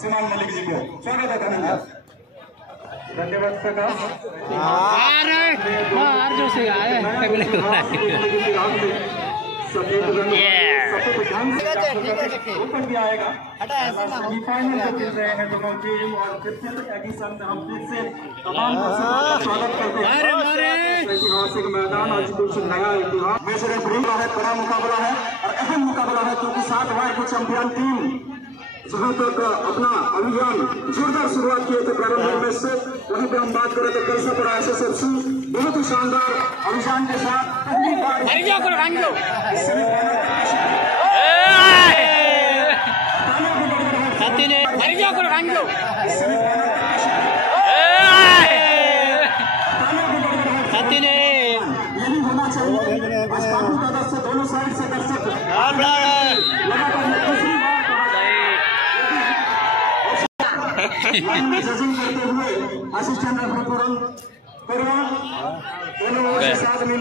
सुमान मलिक जी को स्वागत है धन्यवाद सका। जो से आए ऊपर भी आएगा। सेमीफाइनल में खेल रहे हैं दोनों टीम और क्रिकेट एडिशन में हम फिर से तमाम दर्शकों का स्वागत करते हैं। ऐतिहासिक मैदान आज कुछ नया इतिहास में से है, बड़ा मुकाबला है और अहम मुकाबला है क्योंकि 7 बार की चैंपियन टीम जहां तक अपना अभियान जोरदार शुरुआत किए थे प्रारंभ में से, वहीं पे हम बात करें तो करसापुरा एसएसएफसी बहुत ही शानदार अभियान के साथ पहली बार यही होना चाहिए। आज काफी तादाद से दोनों साइड से दर्शक जजिंग करते हुए असिस्टेंट रेफरी